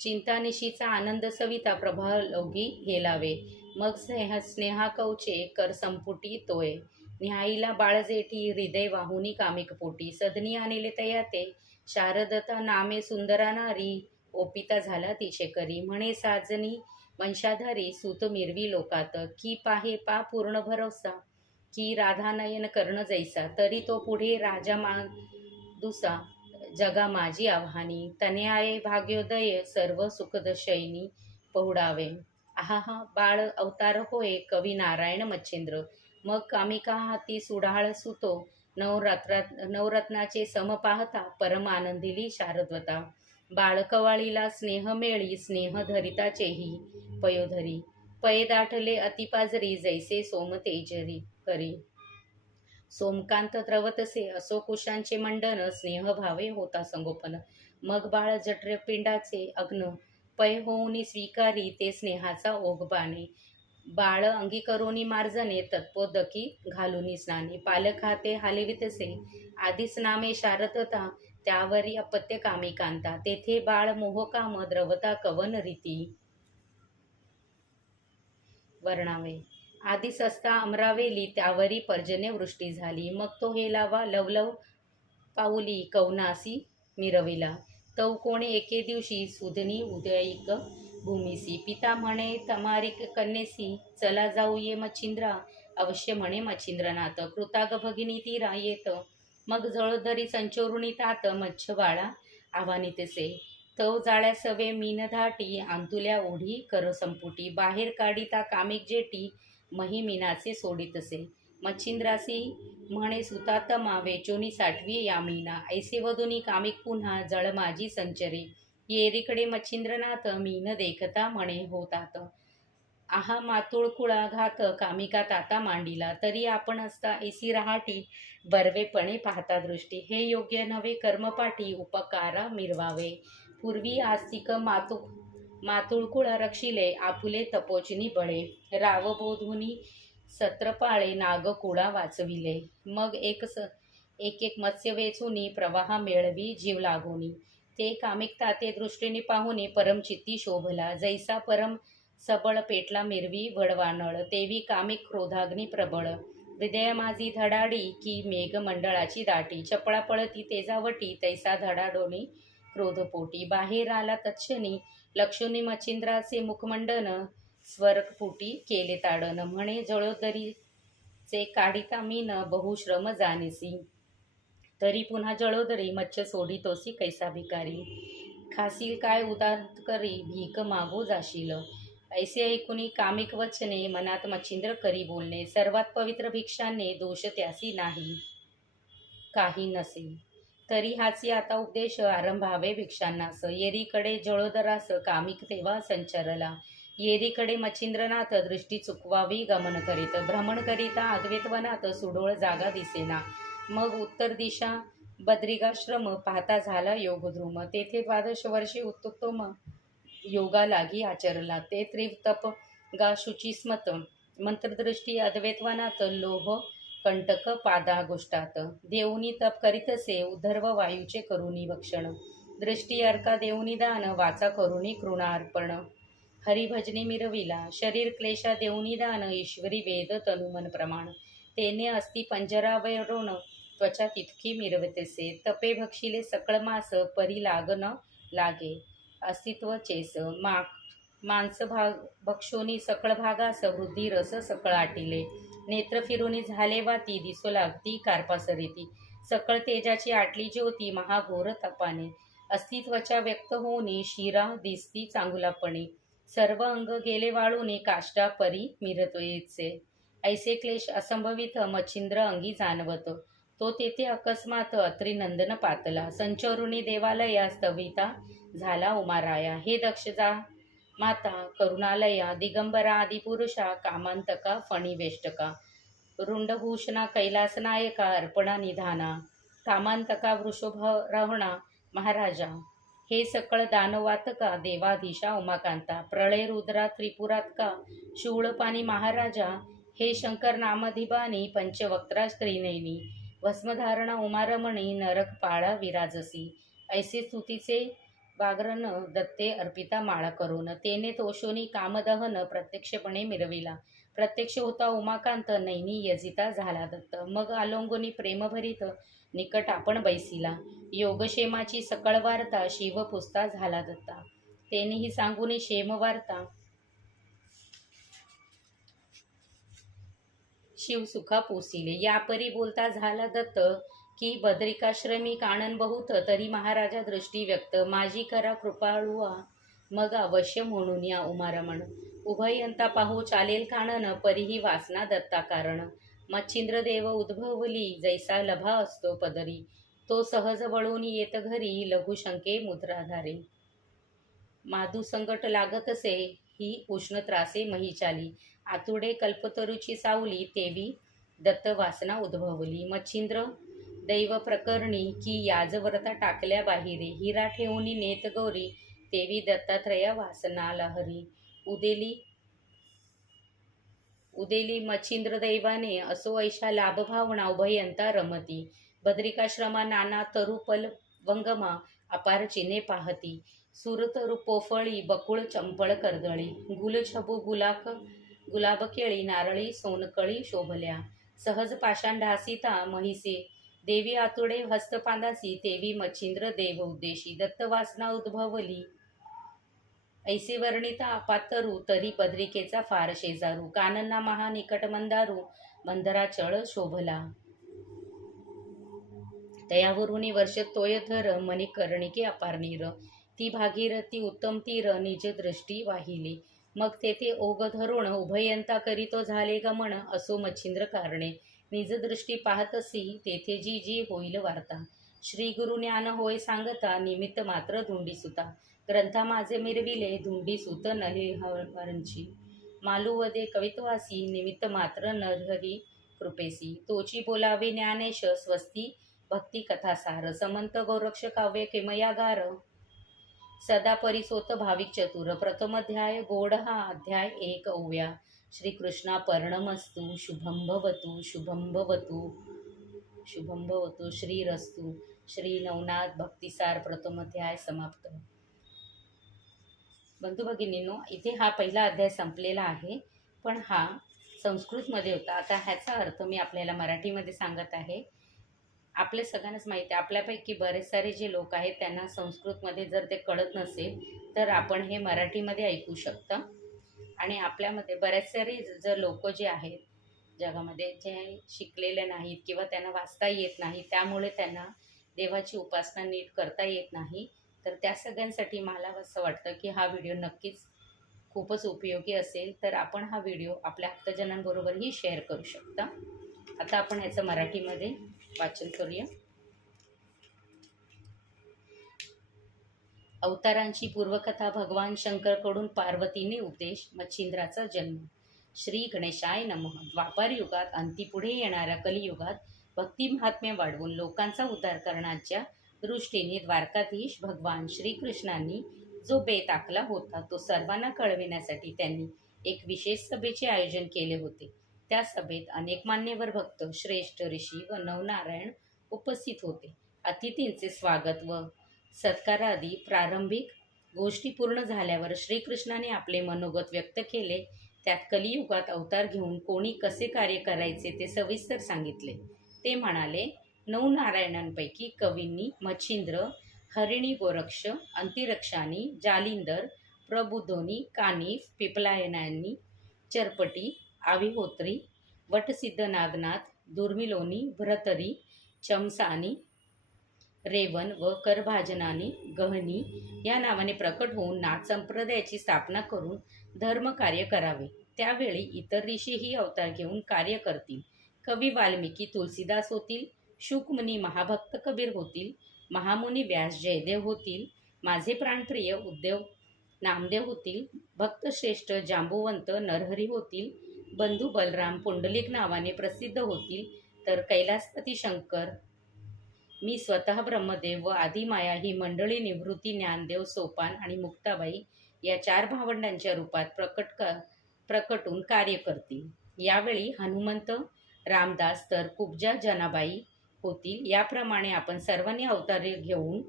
चिंतानिशीचा आनंद सविता, प्रभा लौगी हेलावे. मग स्नेहा कवचे कर संपुटी तोय. न्यायीला बाळजेठी, हृदय वाहुनी कामिक पोटी. सदनी आणले तयाते, शारदता नामे सुंदरा नारी. ओपिता झाला तिचे करी, म्हणे साजनी वंशाधारी. सूत मिरवी लोकात, की पाहे पा पूर्ण भरवसा. की राधानयन कर्ण जैसा, तरी तो पुढे राजा मादुसा. जगा माझी आव्हानी, तनयाये भाग्योदय. सर्व सुखदशयनी पहुडावे. आहा बाळ अवतार होय, कवी नारायण मच्छिंद्र. मग कामिका हाती सुडाळ सुतो, नवरत्नाचे सम पाहता परम आनंदिली शारदवता. बाळकवाळीला स्नेह मेळी स्नेह धरिताचेही पयोधरी. पय दाटले अतिपाजरी जैसे सोम तेजरी करी. सोमकांत द्रवतसे असो कुशांचे मंडन स्नेह भावे होता संगोपन. मग बाळ जठरपिंडाचे अग्न पय होऊनी स्वीकारी ते स्नेहाचा ओघ बाणे. बाळ अंगी करोनी मार्जने तत्पोदकी घालुनी स्नाने. पालक हाते हालिवितसे आधीच नामे शारदता त्यावरी अपत्य कामिकांता. तेथे बाळ मोहकाम द्रवता कवन रीती वर्णावे. आधीच असता अमरावेली त्यावरी पर्जन्य वृष्टी झाली. मग तो हेलावा लवलव पाऊली कवनासी मिरविला. तव कोणे एके दिवशी सुधनी उदयिक भूमीसी. पिता म्हणे तमारी कन्येसी चला जाऊ ये मच्छिंद्रा. अवश्य म्हणे मच्छिंद्रनाथ कृताग भगिनी तीरा येत. मग जळोदरी संचोरुणी तात मच्छ बाळा आव्हानितसे. तव जाळ्या सवे मीनधाटी आंतुल्या ओढी कर संपुटी. बाहेर काढिता कामिक जेटी मही मीनाचे सोडितसे. मच्छिंद्रासी म्हणे सुतातमा वेचोनी साठवी या मीना. ऐसे वधुनी कामिक पुन्हा जळ माझी संचरे. येरीकडे मच्छिंद्रनाथ मीन देखता म्हणे होतात. आहा मातुळकुळा घात कामिका ताता मांडिला. तरी आपण असता ऐसी रहाटी बर्वेपणे पाहता दृष्टी. हे योग्य नव्हे कर्मपाठी उपकारा मिरवावे. पूर्वी आस्तिक मातुळकुळ रक्षिले आपुले तपोचनी बळे. रावबोधुनी सत्रपाळे नागकुळा वाचविले. मग एक एक मत्स्य वेचुनी प्रवाह मेळवी जीव लागोनी. ते कामिक ताते दृष्टीने पाहुनी परमचित्ती शोभला. जैसा परम सबळ पेटला मिरवी वडवानळ. तेवी कामिक क्रोधाग्नी प्रबळ. हृदय माझी धडाडी की मेघमंडळाची दाटी. चपळा पळती तेजावटी तैसा धडाडोनी क्रोधपोटी. बाहेर आला तत्क्षणी लक्षुनी मच्छिंद्राचे मुखमंडन स्वरकपुटी केले ताडन. म्हणे जळोदरीचे काढिता मीन बहुश्रम जाणीसी. तरी पुन्हा जळोदरी मच्छ सोडितोसी कैसा भिकारी. खासील काय उदात करी भीक मागो जाशील. ऐसे ऐकुनी कामिक वचने मनात मच्छिंद्र करी बोलणे. सर्वात पवित्र भिक्षाने दोष त्यासी नाही काही नसे. तरी हाची आता उपदेश आरंभावे भिक्षांनास. येरीकडे जळोदरास कामिक तेव्हा संचरला. येरीकडे मच्छिंद्रनाथ दृष्टी चुकवावी गमन करीत. भ्रमण करिता अद्वैतवनात सुडोळ जागा दिसेना. मग उत्तर दिशा बद्रिकाश्रम पाहता झाला योगद्रुम. तेथे 12 वर्षे उत्तम योगा लागी आचरला. ते त्रितप गा शुचिस्मत मंत्रदृष्टी अद्वैतवनात लोह कंटक पादागोष्ठात. देऊनी तप करीतसे उद्धर्व वायूचे करुनी भक्षण. दृष्टी अर्का देऊनी दान वाचा करुनी कृणार्पण. हरिभजनी मिरविला शरीर क्लेशा देऊनी दान. ईश्वरी वेद तनुमन प्रमाण. तेने अस्ति पंजरावरोण त्वचा तितकी मिरवतेसे. तपे भक्षिले सकळ मास परी लाग न लागे अस्तित्व चेस. मांस भक्षोनी सकळ भागास वृद्धी रस सकळ आटिले. नेत्र फिरुनी झाले वाती दिसू लागती कार्पासरिती. सकळ तेजाची आटली ज्योती महाघोर तपाने. अस्तित्वच्या व्यक्त होऊनी शिरा दिसती चांगुलापणे. सर्व अंग गेले वाळूनी काष्टा परी मिरतोयचे. ऐसे क्लेश असंभवित मच्छिंद्र अंगी जाणवत. तो तेथे अकस्मात अत्रिनंदन पातला. संचरुणी देवालया स्तविता झाला उमाराया. हे दक्ष जा माता करुणालया. दिगंबरा आदिपुरुषा कामांतका फणीवेष्टका. रुंडभूषणा कैलासनायका अर्पणा निधाना. कामांतका वृषभरोहणा महाराजा. हे सकळ दानवातका देवाधीशा उमाकांता. प्रळय रुद्रा त्रिपुरातका शूळपाणी महाराजा. हे शंकर नामधिबानी पंचवक्त्रा स्त्रीनयनी. भस्मधारणा उमारमणी नरकपाळा विराजसी. ऐसे स्तुतीचे वाग्रन दत्ते अर्पिता माळा करून. तेने तोषोनी कामदहन प्रत्यक्षपणे मिरविला. प्रत्यक्ष होता उमाकांत नैनी यजिता झाला दत्त. मग आलोंगुनी प्रेमभरीत निकट आपण बैसिला. योगक्षेमाची सकळ वार्ता शिव पुसता झाला दत्ता. तेनेही सांगुनी क्षेम वार्ता शिवसुखा पोसिले. यापरी बोलता झाला दत्त की बद्रिकाश्रमी कानन बहुत. तरी महाराजा दृष्टी व्यक्त माझी करा कृपाळुआ. मग अवश्य म्हणून या उमारमण. उभयंता पाहू चालेल कानन परीही वासना दत्ता कारण. मच्छिंद्रदेव उद्भवली जैसा लभा असतो पदरी, तो सहज वळून येत घरी लघुशंके मुद्राधारे. माधू संकट लागत असे ही उष्ण त्रासे महिचाली, आतुडे कल्पतरूची सावली तेवी दत्त वासना उद्भवली. मच्छिंद्र दैव प्रकरणी की याजव्रता टाकल्या बाहिरे, हिरा ठेवून नेत गौरी तेवी दत्तात्रया वासना लहरी. उदेली मच्छिंद्र दैवाने असो ऐशा लाभ भावना उभयंता रमती. बद्रिकाश्रमा नाना तरुपल वंगमा अपार चिने पाहती. सुरतरु पोफळी बकुळ चंपळ कर्दळी, गुलछबू गुलाब केळी नारळी सोनकळी शोभल्या. सहज पाषाण ढासिता महिसे देवी आतुडे हस्तपादासी, तेवी मच्छिंद्र देव उद्देशी दत्तवासना उद्भवली. ऐसे वर्णिता अपातरू तरी बद्रिकेचा फार शेजारू, कानना महा निकट मंदारू मंदरा चळ शोभला. तयावरुनी वर्ष तोयधर मणिकर्णिके अपार नीर, ती भागीरथी उत्तम तीर निज दृष्टी वाहिली. मग तेथे ओघ धरुण उभयंता करीतो झाले गमन, असो मच्छिंद्र कारणे निज दृष्टी पाहतसी तेथे जी जी होईल वार्ता. श्री गुरु ज्ञान होय सांगता निमित्त मात्र धुंडीसुता, ग्रंथा माझे मिरविले धुंडीसुत नरहरींची. मालुवदे कवित्वासी निमित्त मात्र नरहरी कृपेसी, तोची बोलावे ज्ञानेश स्वस्ती भक्ती कथासार. समंत गोरक्ष काव्य किमयागार, सदा परिसोत भाविक चतुर. प्रथमध्याय गोड हा अध्याय 1 ओव्या. श्रीकृष्णा पर्णमस्तु शुभं भवतु शुभं भवतु शुभं भवतु श्रीरस्तु. श्री नवनाथ भक्तिसार प्रथमोध्याय समाप्त. बंधू भगिनींनो, इथे हा पहिला अध्याय संपलेला आहे, पण हा संस्कृतमध्ये होता. आता ह्याचा अर्थ मी आपल्याला मराठीमध्ये सांगत आहे. आपल्या सगळ्यांनाच माहिती आहे, आपल्यापैकी बरेच सारे जे लोक आहेत त्यांना संस्कृतमध्ये जर ते कळत नसेल तर आपण हे मराठीमध्ये ऐकू शकता. आणि आपल्यामध्ये बरेच सारे जर लोक जे आहेत जगामध्ये जे शिकलेले नाहीत किंवा त्यांना वाचता येत नाही, त्यामुळे त्यांना देवाची उपासना नीट करता येत नाही, तर त्या सगळ्यांसाठी मला असं वाटतं की हा व्हिडिओ नक्कीच खूपच उपयोगी असेल. तर आपण हा व्हिडिओ आपल्या आप्तजनांबरोबरही शेअर करू शकता. आता आपण ह्याचं मराठीमध्ये वाचन करूया. अवतारांची पूर्वकथा. भगवान शंकरकडून पार्वतीने उपदेश. मच्छिंद्राचा जन्म. श्री गणेशाय नमः. द्वापार युगात अंतीपुढे येणाऱ्या कलियुगात भक्ती महात्म्य वाढवून लोकांचा उद्धार करण्याच्या दृष्टीने द्वारकाधीश भगवान श्रीकृष्णांनी जो बेत आखला होता तो सर्वांना कळविण्यासाठी त्यांनी एक विशेष सभेचे आयोजन केले होते. त्या सभेत अनेक मान्यवर भक्त, श्रेष्ठ ऋषी व नवनारायण उपस्थित होते. अतिथींचे स्वागत व सत्कारादी प्रारंभिक गोष्टी पूर्ण झाल्यावर श्रीकृष्णाने आपले मनोगत व्यक्त केले. त्यात कलियुगात अवतार घेऊन कोणी कसे कार्य करायचे ते सविस्तर सांगितले. ते म्हणाले, नवनारायणांपैकी कवींनी मच्छिंद्र, हरिणी गोरक्ष, अंतिरक्षानी, जालिंदर, प्रबुद्धोनी, कानिफ, पिपलायनांनी, चरपटी, आविहोत्री, वटसिद्ध नागनाथ, दुर्मिलोनी, भ्रतरी, चमसानी, रेवन व करभाजनानी, गहनी या नावाने प्रकट होऊन नाथ संप्रदायाची स्थापना करून धर्मकार्य करावे. त्यावेळी इतर ऋषीही अवतार घेऊन कार्य करतील. कवी वाल्मिकी तुलसीदास होतील, शुकमुनी महाभक्त कबीर होतील, महामुनी व्यास जयदेव होतील, माझे प्राणप्रिय उद्धव नामदेव होतील, भक्तश्रेष्ठ जांबुवंत नरहरी होतील, बंधू बलराम पुंडलिक नावाने प्रसिद्ध होतील, तर कैलासपती शंकर, मी स्वतः ब्रह्मदेव व आदिमाया ही मंडळी निवृत्ती, ज्ञानदेव, सोपान आणि मुक्ताबाई या 4 भावंडांच्या रूपात प्रकटून कार्य करतील. यावेळी हनुमंत, रामदास तर कुब्जा जनाबाई होतील. याप्रमाणे आपण सर्वांनी अवतार घेऊन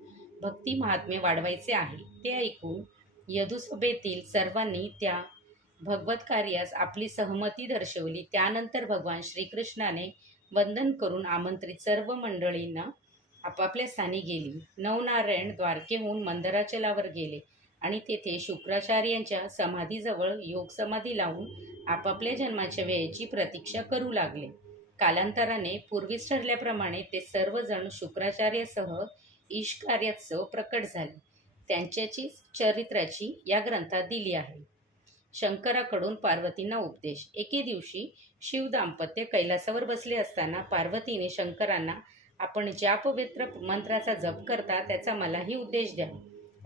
भक्ती महात्म्य वाढवायचे आहे. ते ऐकून यदुसभेतील सर्वांनी त्या भगवत कार्यास आपली सहमती दर्शवली. त्यानंतर भगवान श्रीकृष्णाने वंदन करून आमंत्रित सर्व मंडळींना आपापल्या स्थानी गेली. नवनारायण द्वारकेहून मंदराचलावर गेले आणि तेथे शुक्राचार्यांच्या समाधीजवळ योग समाधी लावून आपापल्या जन्माच्या वेळेची प्रतीक्षा करू लागले. कालांतराने पूर्वीच ठरल्याप्रमाणे ते सर्वजण शुक्राचार्यासह ईशकार्यात प्रकट झाले. त्यांच्याची चरित्राची या ग्रंथात दिली आहे. शंकराकडून पार्वतींना उपदेश. एके दिवशी शिव दाम्पत्य कैलासावर बसले असताना पार्वतीने शंकरांना आपण ज्या पवित्र मंत्राचा जप करता त्याचा मलाही उपदेश द्या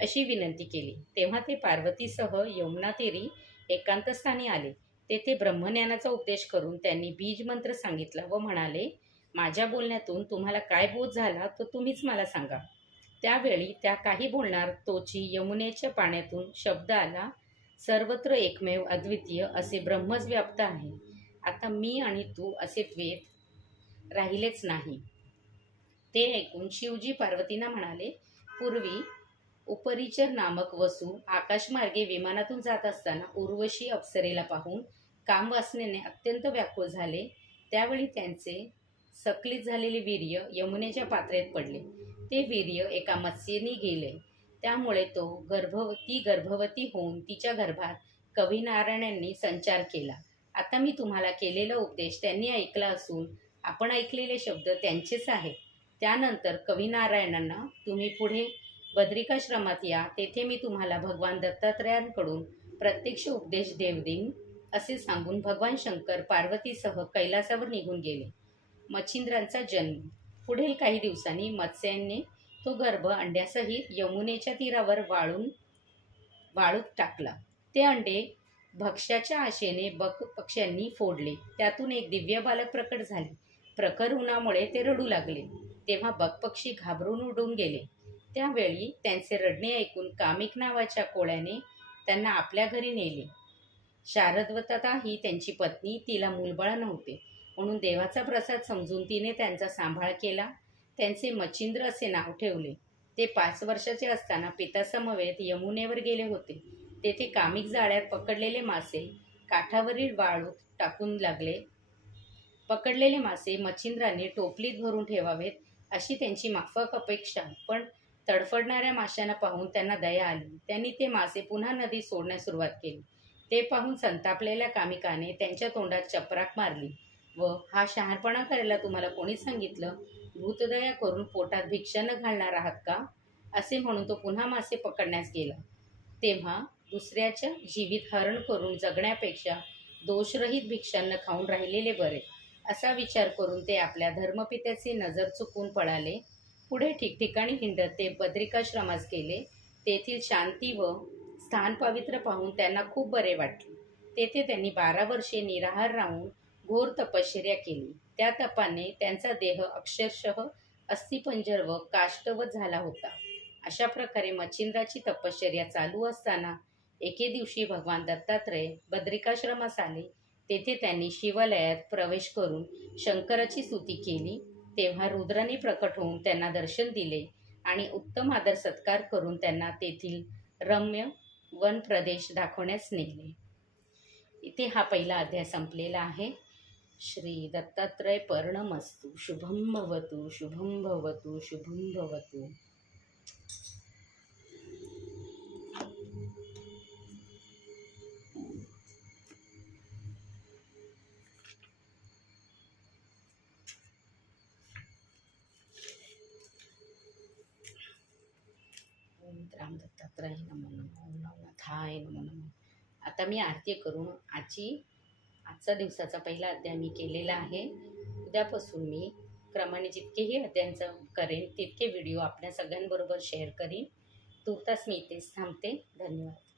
अशी विनंती केली. तेव्हा ते पार्वतीसह यमुना तीरी एकांतस्थानी आले. तेथे ब्रह्मज्ञानाचा उपदेश करून त्यांनी बीज मंत्र सांगितला व म्हणाले, माझ्या बोलण्यातून तुम्हाला काय बोध झाला तो तुम्हीच मला सांगा. त्यावेळी त्या काही बोलणार तोची यमुनेच्या पाण्यातून शब्द आला, सर्वत्र एकमेव अद्वितीय असे ब्रह्मच व्याप्त आहे. आता मी आणि तू असे द्वैत राहिलेच नाही. ते ऐकून शिवजी पार्वतींना म्हणाले, पूर्वी उपरिचर नामक वसू आकाशमार्गे विमानातून जात असताना उर्वशी अप्सरेला पाहून कामवासनेने अत्यंत व्याकुळ झाले. त्यावेळी त्यांचे सक्लित झालेले वीर्य यमुनेच्या पात्रेत पडले. ते वीर्य एका मत्स्येने गेले. त्यामुळे तो गर्भवती होऊन तिच्या गर्भात कविनारायणांनी संचार केला. आता मी तुम्हाला केलेला उपदेश त्यांनी ऐकला असून आपण ऐकलेले शब्द त्यांचेच आहेत. त्यानंतर कविनारायणांना तुम्ही पुढे बद्रिकाश्रमात या, तेथे मी तुम्हाला भगवान दत्तात्रयांकडून प्रत्यक्ष उपदेश देईन असे सांगून भगवान शंकर पार्वतीसह कैलासावर निघून गेले. मच्छिंद्रांचा जन्म. पुढील काही दिवसांनी मत्स्याने तो गर्भ अंड्यासहित यमुनेच्या तीरावर वाळूत टाकला. ते अंडे भक्ष्याच्या आशेने बक पक्ष्यांनी फोडले. त्यातून एक दिव्य बालक प्रकट झाले. प्रखर उन्हामुळे ते रडू लागले. तेव्हा बकपक्षी घाबरून उडून गेले. त्यावेळी त्यांचे रडणे ऐकून कामिक नावाच्या कोळ्याने त्यांना आपल्या घरी नेले. शारदवता ही त्यांची पत्नी, तिला मूलबाळ नव्हते, म्हणून देवाचा प्रसाद समजून तिने त्यांचा सांभाळ केला. त्यांचे मच्छिंद्र असे नाव ठेवले. ते 5 वर्षाचे असताना पितासमवेत यमुनेवर गेले होते. तेथे कामिक जाळ्यात पकडलेले मासे काठावरील वाळूत टाकून लागले. पकडलेले मासे मच्छिंद्रांनी टोपलीत भरून ठेवावेत अशी त्यांची माफक अपेक्षा, पण तडफडणाऱ्या माशांना पाहून त्यांना दया आली. त्यांनी ते मासे पुन्हा नदीत सोडण्यास सुरुवात केली. ते पाहून संतापलेल्या कामिकाने त्यांच्या तोंडात चपराक मारली व हा शहाणपणा करायला तुम्हाला कोणी सांगितलं? भूतदया करून पोटात भिक्षा न घालणार आहात का? असे म्हणून तो पुन्हा मासे पकडण्यास गेला. तेव्हा दुसऱ्याच्या जीवित हरण करून जगण्यापेक्षा दोषरहित भिक्षान्न खाऊन राहिलेले बरे असा विचार करून ते आपल्या धर्मपित्याची नजर चुकून पळाले. पुढे ठिकठिकाणी हिंडत ते बद्रिकाश्रमास गेले. तेथील शांती व स्थान पवित्र पाहून त्यांना खूप बरे वाटले. तेथे त्यांनी 12 वर्षे निराहार राहून घोर तपश्चर्या केली. त्या तपाने त्यांचा देह अक्षरशः अस्थिपंजर व काष्ठवत झाला होता. अशा प्रकारे मच्छिंद्राची तपश्चर्या चालू असताना एके दिवशी भगवान दत्तात्रय बद्रिकाश्रमास आले. तेथे त्यांनी शिवालयात प्रवेश करून शंकराची स्तुती केली. तेव्हा रुद्राने प्रकट होऊन त्यांना दर्शन दिले आणि उत्तम आदर सत्कार करून त्यांना तेथील रम्य वन प्रदेश दाखवण्यास नेले. इथे हा पहिला अध्याय संपलेला आहे. श्री दत्तात्रय पर्णमस्तु. शुभम भवतु, शुभम भवतु, शुभम भवतु. राम दत्तात्रय नमो नमो, नवनाथाय नमो नमो. आता मी आरती करून आजचा दिवसाचा पहिला अध्याय मी केलेला आहे. उद्यापासून मी क्रमाने जितकेही अध्यायांचं करेन तितके व्हिडिओ आपल्या सगळ्यांबरोबर शेअर करीन. तूर्तास मी इथेच थांबते. धन्यवाद.